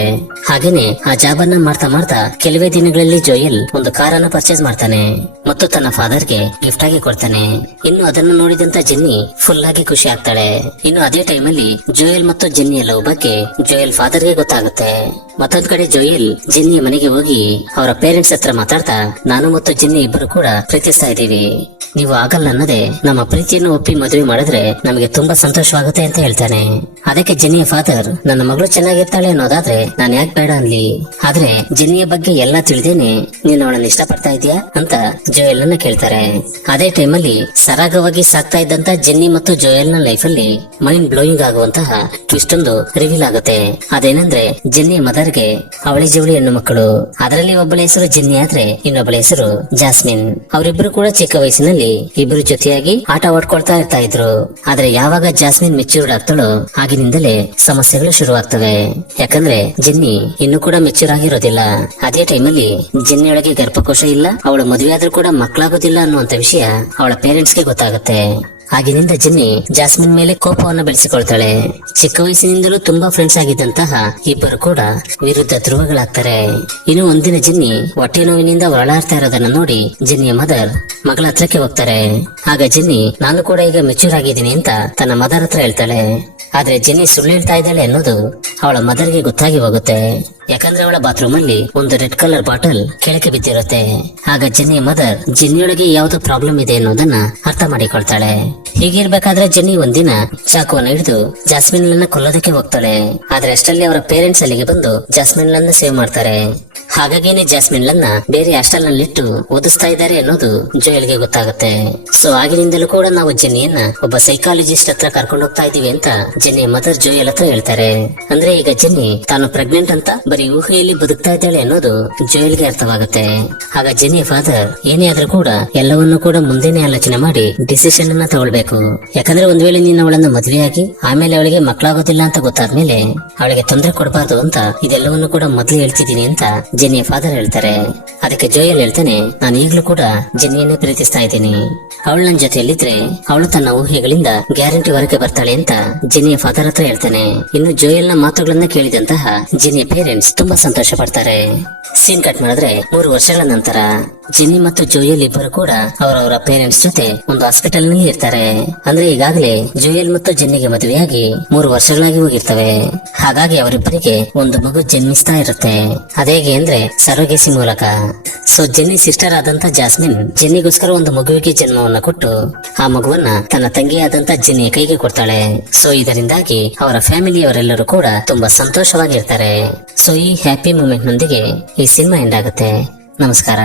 ಹಾಗೇನೆ ಆ ಜಾಬ್ ಅನ್ನ ಮಾಡ್ತಾ ಮಾಡ್ತಾ ಕೆಲವೇ ದಿನಗಳಲ್ಲಿ ಜೋಯಲ್ ಒಂದು ಕಾರನ್ನ ಪರ್ಚೇಸ್ ಮಾಡ್ತಾನೆ ಮತ್ತು ತನ್ನ ಫಾದರ್ಗೆ ಗಿಫ್ಟ್ ಆಗಿ ಕೊಡ್ತಾನೆ. ಇನ್ನು ಅದನ್ನು ನೋಡಿದಂತ ಜಿನ್ನಿ ಫುಲ್ ಆಗಿ ಖುಷಿ ಆಗ್ತಾಳೆ. ಇನ್ನು ಅದೇ ಟೈಮಲ್ಲಿ ಜೋಯಲ್ ಮತ್ತು ಜಿನ್ನಿಯ ಲವ್ ಬಗ್ಗೆ ಜೋಯಲ್ ಫಾದರ್ಗೆ ಗೊತ್ತಾಗುತ್ತೆ. ಮತ್ತೊಂದ್ ಕಡೆ ಜೋಯಲ್ ಜಿನ್ನಿಯ ಮನೆಗೆ ಹೋಗಿ ಅವರ ಪೇರೆಂಟ್ಸ್ ಹತ್ರ ಮಾತಾಡ್ತಾ, ನಾನು ಮತ್ತು ಜಿನ್ನಿ ಇಬ್ಬರು ಕೂಡ ಪ್ರೀತಿಸ್ತಾ ಇದ್ದೀವಿ, ನೀವು ಆಗಲ್ಲ ಅನ್ನದೆ ನಮ್ಮ ಪ್ರೀತಿಯನ್ನು ಒಪ್ಪಿ ಮದುವೆ ಮಾಡಿದ್ರೆ ನಮಗೆ ತುಂಬಾ ಸಂತೋಷವಾಗುತ್ತೆ ಅಂತ ಹೇಳ್ತಾನೆ. ಅದಕ್ಕೆ ಜಿನ್ನಿಯ ಫಾದರ್, ನನ್ನ ಮಗಳು ಚೆನ್ನಾಗಿರ್ತಾಳೆ ಅನ್ನೋದಾದ್ರೆ ನಾನು ಯಾಕೆ ಬೇಡ ಅನ್ಲಿ, ಆದ್ರೆ ಜಿನ್ನಿಯ ಬಗ್ಗೆ ಎಲ್ಲಾ ತಿಳಿದೇನೆ ನೀನು ಅವಳನ್ನ ಇಷ್ಟಪಡ್ತಾ ಇದೀಯಾ ಅಂತ ಜೋಯಲ್ ಅನ್ನ ಕೇಳ್ತಾರೆ. ಅದೇ ಟೈಮಲ್ಲಿ ಸರಾಗವಾಗಿ ಸಾಕ್ತಾ ಇದ್ದಂತ ಜಿನ್ನಿ ಮತ್ತು ಜೋಯಲ್ ನ ಲೈಫ್ ಅಲ್ಲಿ ಮೈಂಡ್ ಬ್ಲೋಯಿಂಗ್ ಆಗುವಂತಹ ಟ್ವಿಸ್ಟ್ ಒಂದು ರಿವೀಲ್ ಆಗುತ್ತೆ. ಅದೇನಂದ್ರೆ ಜಿನ್ನಿಯ ಮದರ್ಗೆ ಅವಳಿ ಜವಳಿ ಹೆಣ್ಣು ಮಕ್ಕಳು, ಅದರಲ್ಲಿ ಒಬ್ಬಳ ಹೆಸರು ಜಿನ್ನಿ ಆದ್ರೆ ಇನ್ನೊಬ್ಬಳ ಹೆಸರು ಜಾಸ್ಮಿನ್. ಅವರಿಬ್ರು ಕೂಡ ಚಿಕ್ಕ ವಯಸ್ಸಿನಲ್ಲಿ ಇಬ್ರು ಜೊತೆಯಾಗಿ ಆಟ ಆಡ್ಕೊಳ್ತಾ ಇರ್ತಾ ಇದ್ರು. ಆದ್ರೆ ಯಾವಾಗ ಜಾಸ್ಮಿನ್ ಮೆಚ್ಯೂರ್ಡ್ ಆಗ್ತಾಳೋ ಆಗಿನಿಂದಲೇ ಸಮಸ್ಯೆಗಳು ಶುರುವಾಗ್ತವೆ. ಯಾಕಂದ್ರೆ ಜಿನ್ನಿ ಇನ್ನು ಕೂಡ ಮೆಚ್ಯೂರ್ ಆಗಿರೋದಿಲ್ಲ. ಅದೇ ಟೈಮಲ್ಲಿ ಜಿನ್ನಿಯೊಳಗೆ ಗರ್ಭಕೋಶ ಇಲ್ಲ, ಅವಳು ಮದುವೆ ಆದ್ರೂ ಕೂಡ ಮಕ್ಕಳಾಗೋದಿಲ್ಲ ಅನ್ನುವಂತ ವಿಷಯ ಅವಳ ಪೇರೆಂಟ್ಸ್ಗೆ ಗೊತ್ತಾಗುತ್ತೆ. ಆಗಿನಿಂದ ಜಿನ್ನಿ ಜಾಸ್ಮಿನ್ ಮೇಲೆ ಕೋಪವನ್ನು ಬೆಳೆಸಿಕೊಳ್ತಾಳೆ. ಚಿಕ್ಕ ವಯಸ್ಸಿನಿಂದಲೂ ತುಂಬಾ ಫ್ರೆಂಡ್ಸ್ ಆಗಿದ್ದಂತಹ ಇಬ್ಬರು ಕೂಡ ವಿರುದ್ಧ ಧ್ರುವಗಳಾಗ್ತಾರೆ. ಇನ್ನು ಒಂದಿನ ಜಿನ್ನಿ ಹೊಟ್ಟೆ ನೋವಿನಿಂದ ಹೊರಳಾಡ್ತಾ ಇರೋದನ್ನ ನೋಡಿ ಜಿನ್ನಿಯ ಮದರ್ ಮಗಳ ಹತ್ರಕ್ಕೆ ಹೋಗ್ತಾರೆ. ಆಗ ಜಿನ್ನಿ, ನಾನು ಕೂಡ ಈಗ ಮೆಚ್ಯೂರ್ ಆಗಿದ್ದೀನಿ ಅಂತ ತನ್ನ ಮದರ್ ಹತ್ರ ಹೇಳ್ತಾಳೆ. ಆದ್ರೆ ಜಿನ್ನಿ ಸುಳ್ಳು ಹೇಳ್ತಾ ಇದ್ದಾಳೆ ಅನ್ನೋದು ಅವಳ ಮದರ್ಗೆ ಗೊತ್ತಾಗಿ ಹೋಗುತ್ತೆ. ಯಾಕಂದ್ರೆ ಅವಳ ಬಾತ್ರೂಮ್ ಅಲ್ಲಿ ಒಂದು ರೆಡ್ ಕಲರ್ ಬಾಟಲ್ ಕೆಳಗೆ ಬಿದ್ದಿರುತ್ತೆ. ಆಗ ಜಿನ್ನಿಯ ಮದರ್ ಜಿನ್ನಿಯೊಳಗೆ ಯಾವ್ದೋ ಪ್ರಾಬ್ಲಮ್ ಇದೆ ಅನ್ನೋದನ್ನ ಅರ್ಥ ಮಾಡಿಕೊಳ್ತಾಳೆ. ಹೀಗಿರ್ಬೇಕಾದ್ರೆ ಜಿನ್ನಿ ಒಂದಿನ ಚಾಕುವನ್ನು ಹಿಡಿದು ಜಾಸ್ಮಿನ್ ಅನ್ನ ಕೊಲ್ಲೋದಕ್ಕೆ ಹೋಗ್ತಾಳೆ. ಆದ್ರೆ ಅಷ್ಟರಲ್ಲಿ ಅವರ ಪೇರೆಂಟ್ಸ್ ಅಲ್ಲಿಗೆ ಬಂದು ಜಾಸ್ಮಿನ್ ಅನ್ನ ಸೇವ್ ಮಾಡ್ತಾರೆ. ಹಾಗಾಗಿನೇ ಜಾಸ್ಮಿನ್ ಅನ್ನ ಬೇರೆ ಹಾಸ್ಟೆಲ್ ನಲ್ಲಿಟ್ಟು ಓದಿಸ್ತಾ ಇದ್ದಾರೆ ಅನ್ನೋದು ಜೋಯಲ್ಗೆ ಗೊತ್ತಾಗುತ್ತೆ. ಸೊ ಆಗಿನಿಂದಲೂ ಕೂಡ ನಾವು ಜಿನ್ನಿಯನ್ನ ಒಬ್ಬ ಸೈಕಾಲಜಿಸ್ಟ್ ಹತ್ರ ಕರ್ಕೊಂಡು ಹೋಗ್ತಾ ಇದೀವಿ ಅಂತ ಜಿನ್ನಿಯ ಮದರ್ ಜೋಯಲ್ ಹತ್ರ ಹೇಳ್ತಾರೆ. ಅಂದ್ರೆ ಈಗ ಜಿನ್ನಿ ತಾನು ಪ್ರೆಗ್ನೆಂಟ್ ಅಂತ ಬರೀ ಊಹೆಯಲ್ಲಿ ಬದುಕ್ತಾ ಇದ್ದಾಳೆ ಅನ್ನೋದು ಜೋಯಲ್ಗೆ ಅರ್ಥವಾಗುತ್ತೆ. ಆಗ ಜಿನ್ನಿಯ ಫಾದರ್ ಏನೇ ಆದ್ರೂ ಕೂಡ ಎಲ್ಲವನ್ನೂ ಕೂಡ ಮುಂದೆನೆ ಆಲೋಚನೆ ಮಾಡಿ ಡಿಸಿಷನ್ ಅನ್ನ ತಗೊಳ್ಬೇಕು. ಯಾಕಂದ್ರೆ ಒಂದ್ ವೇಳೆ ನೀನು ಅವಳನ್ನ ಮದುವೆಯಾಗಿ ಆಮೇಲೆ ಅವಳಿಗೆ ಮಕ್ಕಳಾಗೋದಿಲ್ಲ ಅಂತ ಗೊತ್ತಾದ್ಮೇಲೆ ಅವಳಿಗೆ ತೊಂದರೆ ಕೊಡಬಾರ್ದು ಅಂತ ಇದೆಲ್ಲವನ್ನು ಕೂಡ ಮೊದಲು ಹೇಳ್ತಿದ್ದೀನಿ ಅಂತ ಜಿನ್ನಿಯ ಫಾದರ್ ಹೇಳ್ತಾರೆ. ಅದಕ್ಕೆ ಜೋಯಲ್ ಹೇಳ್ತಾನೆ, ನಾನು ಈಗಲೂ ಕೂಡ ಜಿನ್ನಿಯನ್ನೇ ಪ್ರೀತಿಸ್ತಾ ಇದ್ದೀನಿ, ಅವಳು ನನ್ನ ಜೊತೆಯಲ್ಲಿದ್ರೆ ಅವಳು ತನ್ನ ಊಹೆಗಳಿಂದ ಗ್ಯಾರಂಟಿ ಹೊರಗೆ ಬರ್ತಾಳೆ ಅಂತ ಜಿನ್ನಿಯ ಫಾದರ್ ಹತ್ರ ಹೇಳ್ತಾನೆ. ಇನ್ನು ಜೋಯಲ್ ನ ಮಾತುಗಳನ್ನ ಕೇಳಿದಂತಹ ಜಿನ್ನಿಯ ಪೇರೆಂಟ್ಸ್ ತುಂಬಾ ಸಂತೋಷ ಪಡ್ತಾರೆ. ಸೀನ್ ಕಟ್ ಮಾಡಿದ್ರೆ 3 ವರ್ಷಗಳ ನಂತರ ಜಿನ್ನಿ ಮತ್ತು ಜೋಯಲ್ ಇಬ್ಬರು ಕೂಡ ಅವರವರ ಪೇರೆಂಟ್ಸ್ ಜೊತೆ ಒಂದು ಹಾಸ್ಪಿಟಲ್ ನಲ್ಲಿ ಇರ್ತಾರೆ. ಅಂದ್ರೆ ಈಗಾಗಲೇ ಜೋಯಲ್ ಮತ್ತು ಜಿನ್ನಿಗೆ ಮದುವೆಯಾಗಿ 3 ವರ್ಷಗಳಾಗಿ ಹೋಗಿರ್ತವೆ. ಹಾಗಾಗಿ ಅವರಿಬ್ಬರಿಗೆ ಒಂದು ಮಗು ಜನ್ಮಿಸ್ತಾ ಇರುತ್ತೆ. ಅದೇಗೆ ಅಂದ್ರೆ ಸರೋಗೆಸಿ ಮೂಲಕ. ಸೊ ಜಿನ್ನಿ ಸಿಸ್ಟರ್ ಆದಂತ ಜಾಸ್ಮಿನ್ ಜಿನ್ನಿಗೋಸ್ಕರ ಒಂದು ಮಗುವಿಗೆ ಜನ್ಮವನ್ನ ಕೊಟ್ಟು ಆ ಮಗುವನ್ನ ತನ್ನ ತಂಗಿಯಾದಂತ ಜಿನ್ನಿಯ ಕೈಗೆ ಕೊಡ್ತಾಳೆ. ಸೊ ಇದರಿಂದಾಗಿ ಅವರ ಫ್ಯಾಮಿಲಿಯವರೆಲ್ಲರೂ ಕೂಡ ತುಂಬಾ ಸಂತೋಷವಾಗಿರ್ತಾರೆ. ಸೊ ಈ ಹ್ಯಾಪಿ ಮೂಮೆಂಟ್ ನೊಂದಿಗೆ ಈ ಸಿನಿಮಾ ಎಂಡ್ ಆಗುತ್ತೆ. ನಮಸ್ಕಾರ.